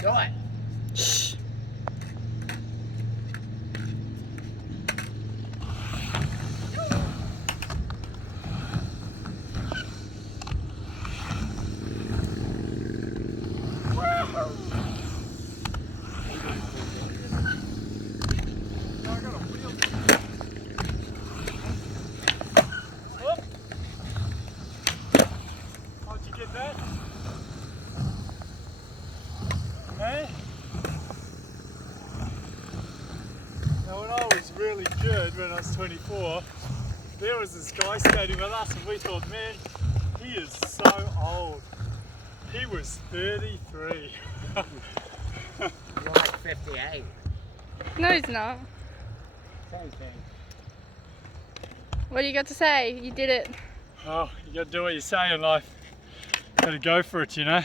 Do it. Shh. How'd you get that? Hey? Now when I was really good, when I was 24, there was this guy skating with us and we thought, man, he is so old. He was 33. You're like 58. No, he's not. Okay. What do you got to say? You did it. Oh, you gotta do what you say in life. Gotta go for it, you know.